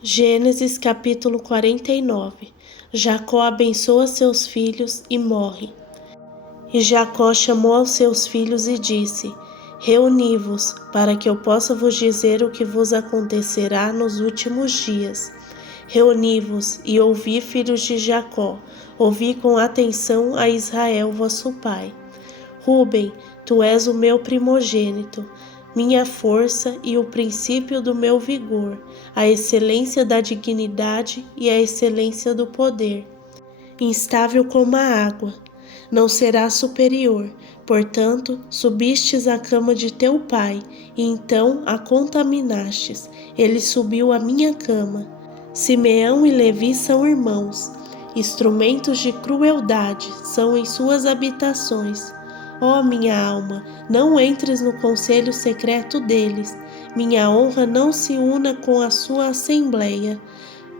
Gênesis capítulo 49. Jacó abençoa seus filhos e morre. E Jacó chamou aos seus filhos e disse: Reuni-vos, para que eu possa vos dizer o que vos acontecerá nos últimos dias. Reuni-vos e ouvi, filhos de Jacó, ouvi com atenção a Israel vosso pai. Rúben, tu és o meu primogênito, minha força e o princípio do meu vigor, a excelência da dignidade e a excelência do poder. Instável como a água, não será superior. Portanto, subistes à cama de teu pai, e então a contaminastes. Ele subiu à minha cama. Simeão e Levi são irmãos. Instrumentos de crueldade são em suas habitações. Ó minha alma, não entres no conselho secreto deles. Minha honra não se una com a sua assembleia.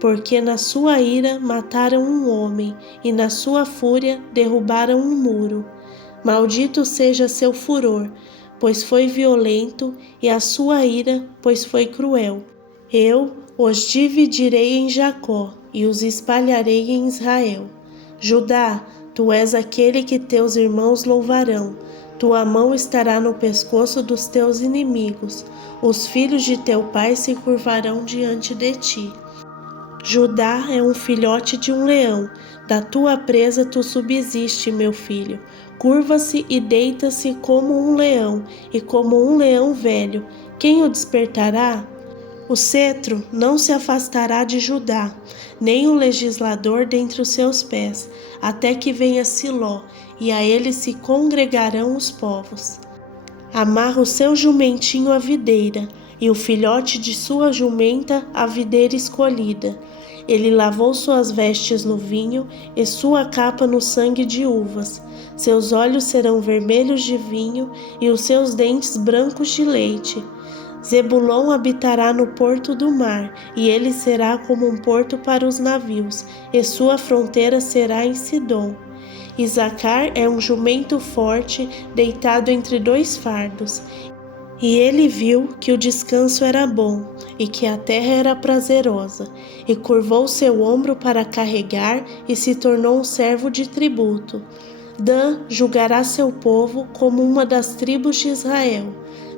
Porque na sua ira mataram um homem, e na sua fúria derrubaram um muro. Maldito seja seu furor, pois foi violento, e a sua ira, pois foi cruel. Eu os dividirei em Jacó, e os espalharei em Israel. Judá, tu és aquele que teus irmãos louvarão. Tua mão estará no pescoço dos teus inimigos. Os filhos de teu pai se curvarão diante de ti. Judá é um filhote de um leão, da tua presa tu subsiste, meu filho. Curva-se e deita-se como um leão, e como um leão velho. Quem o despertará? O cetro não se afastará de Judá, nem o legislador dentre os seus pés, até que venha Siló, e a ele se congregarão os povos. Amarra o seu jumentinho à videira, e o filhote de sua jumenta à videira escolhida. Ele lavou suas vestes no vinho e sua capa no sangue de uvas. Seus olhos serão vermelhos de vinho e os seus dentes brancos de leite. Zebulon habitará no porto do mar, e ele será como um porto para os navios, e sua fronteira será em Sidom. Isacar é um jumento forte, deitado entre dois fardos. E ele viu que o descanso era bom, e que a terra era prazerosa, e curvou seu ombro para carregar, e se tornou um servo de tributo. Dan julgará seu povo como uma das tribos de Israel.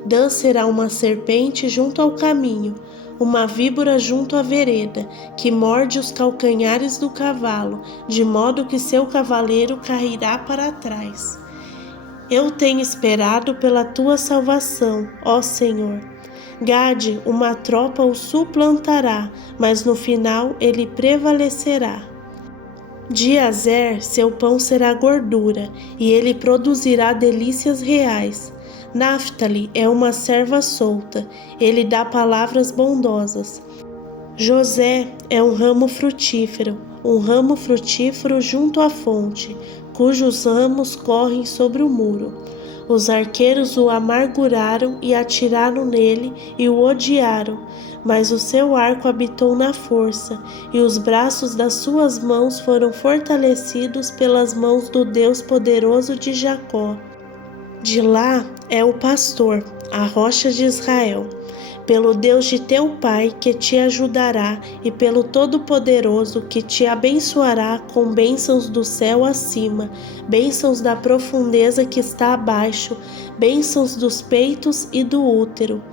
Dan será uma serpente junto ao caminho, uma víbora junto à vereda, que morde os calcanhares do cavalo, de modo que seu cavaleiro cairá para trás. Eu tenho esperado pela tua salvação, ó Senhor. Gade, uma tropa o suplantará, mas no final ele prevalecerá. De Azer, seu pão será gordura, e ele produzirá delícias reais. Naftali é uma serva solta, ele dá palavras bondosas. José é um ramo frutífero junto à fonte, cujos ramos correm sobre o muro. Os arqueiros o amarguraram e atiraram nele e o odiaram, mas o seu arco habitou na força, e os braços das suas mãos foram fortalecidos pelas mãos do Deus poderoso de Jacó. De lá é o pastor, a rocha de Israel. Pelo Deus de teu pai que te ajudará, e pelo Todo-Poderoso que te abençoará com bênçãos do céu acima, bênçãos da profundeza que está abaixo, bênçãos dos peitos e do útero.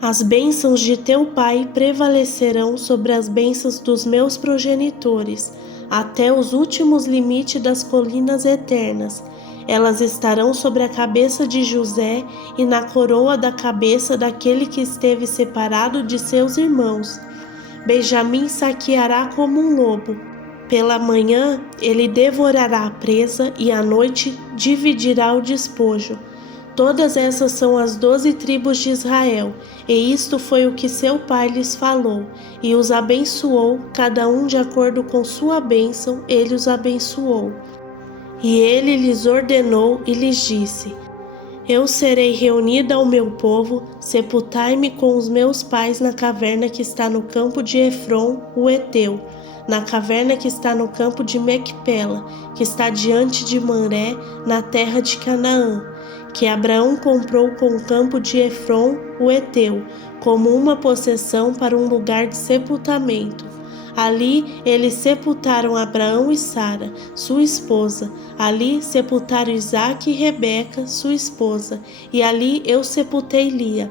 As bênçãos de teu pai prevalecerão sobre as bênçãos dos meus progenitores, até os últimos limites das colinas eternas. Elas estarão sobre a cabeça de José e na coroa da cabeça daquele que esteve separado de seus irmãos. Benjamim saqueará como um lobo. Pela manhã ele devorará a presa e à noite dividirá o despojo. Todas essas são as 12 tribos de Israel, e isto foi o que seu pai lhes falou, e os abençoou, cada um de acordo com sua bênção, ele os abençoou. E ele lhes ordenou e lhes disse: Eu serei reunida ao meu povo, sepultai-me com os meus pais na caverna que está no campo de Efron, o Heteu, na caverna que está no campo de Mequipela, que está diante de Manré, na terra de Canaã. que Abraão comprou com o campo de Efron, o heteu, como uma possessão para um lugar de sepultamento. Ali eles sepultaram Abraão e Sara, sua esposa. Ali sepultaram Isaque e Rebeca, sua esposa. E ali eu sepultei Lia.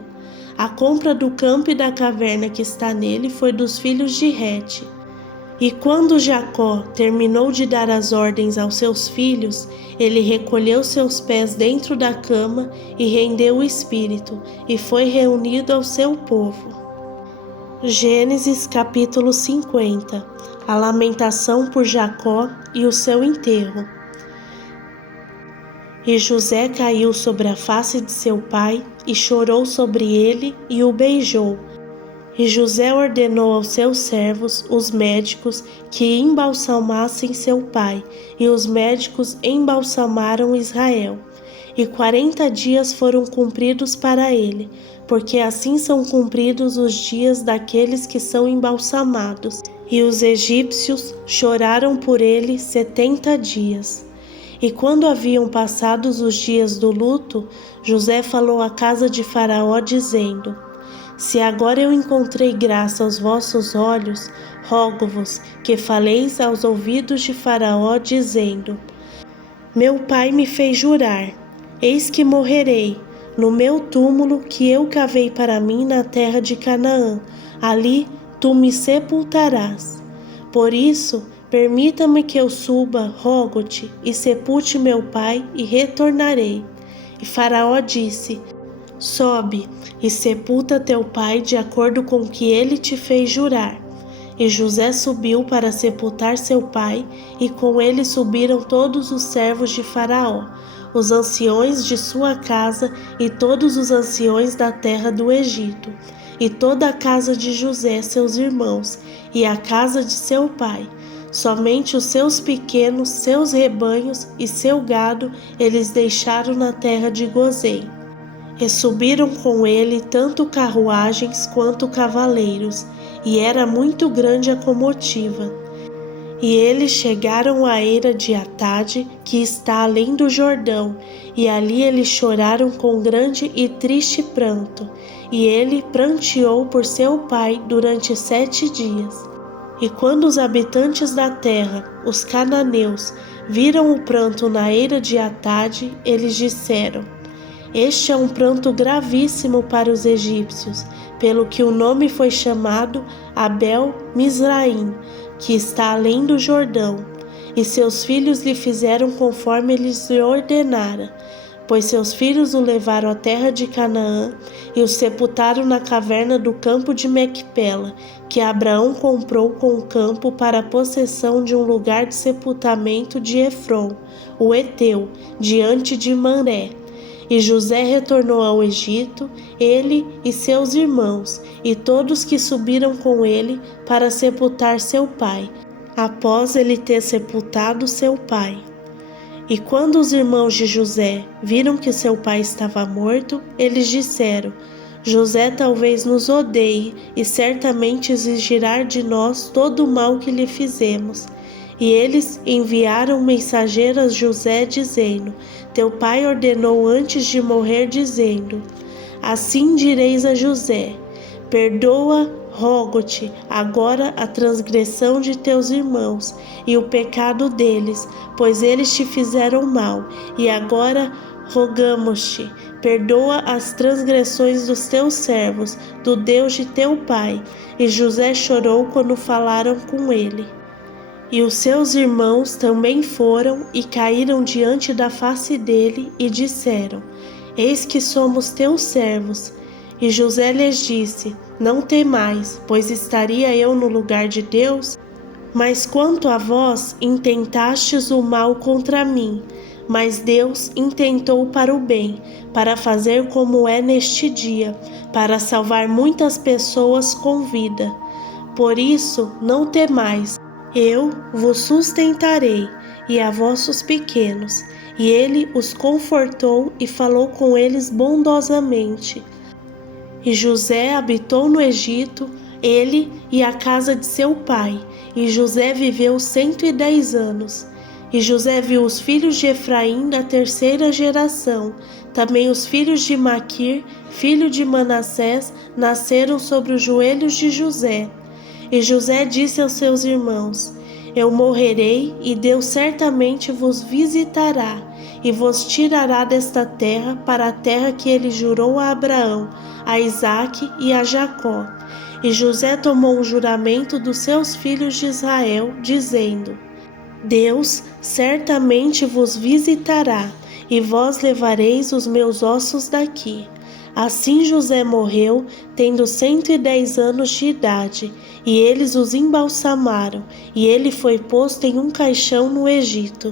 A compra do campo e da caverna que está nele foi dos filhos de Rete. E quando Jacó terminou de dar as ordens aos seus filhos, ele recolheu seus pés dentro da cama e rendeu o espírito, e foi reunido ao seu povo. Gênesis capítulo 50. A lamentação por Jacó e o seu enterro. E José caiu sobre a face de seu pai e chorou sobre ele e o beijou. E José ordenou aos seus servos, os médicos, que embalsamassem seu pai, e os médicos embalsamaram Israel. E 40 dias foram cumpridos para ele, porque assim são cumpridos os dias daqueles que são embalsamados. E os egípcios choraram por ele 70 dias. E quando haviam passados os dias do luto, José falou à casa de Faraó, dizendo: Se agora eu encontrei graça aos vossos olhos, rogo-vos que faleis aos ouvidos de Faraó, dizendo: Meu pai me fez jurar, eis que morrerei, no meu túmulo que eu cavei para mim na terra de Canaã, ali tu me sepultarás. Por isso, permita-me que eu suba, rogo-te, e sepulte meu pai, e retornarei. E Faraó disse: Sobe e sepulta teu pai de acordo com o que ele te fez jurar. E José subiu para sepultar seu pai, e com ele subiram todos os servos de Faraó, os anciões de sua casa e todos os anciões da terra do Egito, e toda a casa de José, seus irmãos, e a casa de seu pai. Somente os seus pequenos, seus rebanhos e seu gado eles deixaram na terra de Gozém. E subiram com ele tanto carruagens quanto cavaleiros, e era muito grande a comotiva. E eles chegaram à eira de Atade, que está além do Jordão, e ali eles choraram com grande e triste pranto. E ele pranteou por seu pai durante 7 dias. E quando os habitantes da terra, os cananeus, viram o pranto na eira de Atade, eles disseram: Este é um pranto gravíssimo para os egípcios, pelo que o nome foi chamado Abel-Mizraim, que está além do Jordão. E seus filhos lhe fizeram conforme ele lhes ordenara, pois seus filhos o levaram à terra de Canaã e o sepultaram na caverna do campo de Mequipela, que Abraão comprou com o campo para a possessão de um lugar de sepultamento de Efron, o heteu, diante de Mamré. E José retornou ao Egito, ele e seus irmãos, e todos que subiram com ele para sepultar seu pai, após ele ter sepultado seu pai. E quando os irmãos de José viram que seu pai estava morto, eles disseram: José talvez nos odeie e certamente exigirá de nós todo o mal que lhe fizemos. E eles enviaram mensageiros a José, dizendo: Teu pai ordenou antes de morrer, dizendo: Assim direis a José: Perdoa, rogo-te, agora a transgressão de teus irmãos e o pecado deles, pois eles te fizeram mal. E agora rogamos-te, perdoa as transgressões dos teus servos, do Deus de teu pai. E José chorou quando falaram com ele. E os seus irmãos também foram e caíram diante da face dele e disseram: Eis que somos teus servos. E José lhes disse: Não temais, pois estaria eu no lugar de Deus? Mas quanto a vós, intentastes o mal contra mim, mas Deus intentou para o bem, para fazer como é neste dia, para salvar muitas pessoas com vida. Por isso, não temais. Eu vos sustentarei, e a vossos pequenos. E ele os confortou e falou com eles bondosamente. E José habitou no Egito, ele e a casa de seu pai. E José viveu 110 anos. E José viu os filhos de Efraim da terceira geração. Também os filhos de Maquir, filho de Manassés, nasceram sobre os joelhos de José. E José disse aos seus irmãos: Eu morrerei, e Deus certamente vos visitará, e vos tirará desta terra para a terra que ele jurou a Abraão, a Isaque e a Jacó. E José tomou um juramento dos seus filhos de Israel, dizendo: Deus certamente vos visitará, e vós levareis os meus ossos daqui. Assim José morreu, tendo 110 anos de idade, e eles os embalsamaram, e ele foi posto em um caixão no Egito.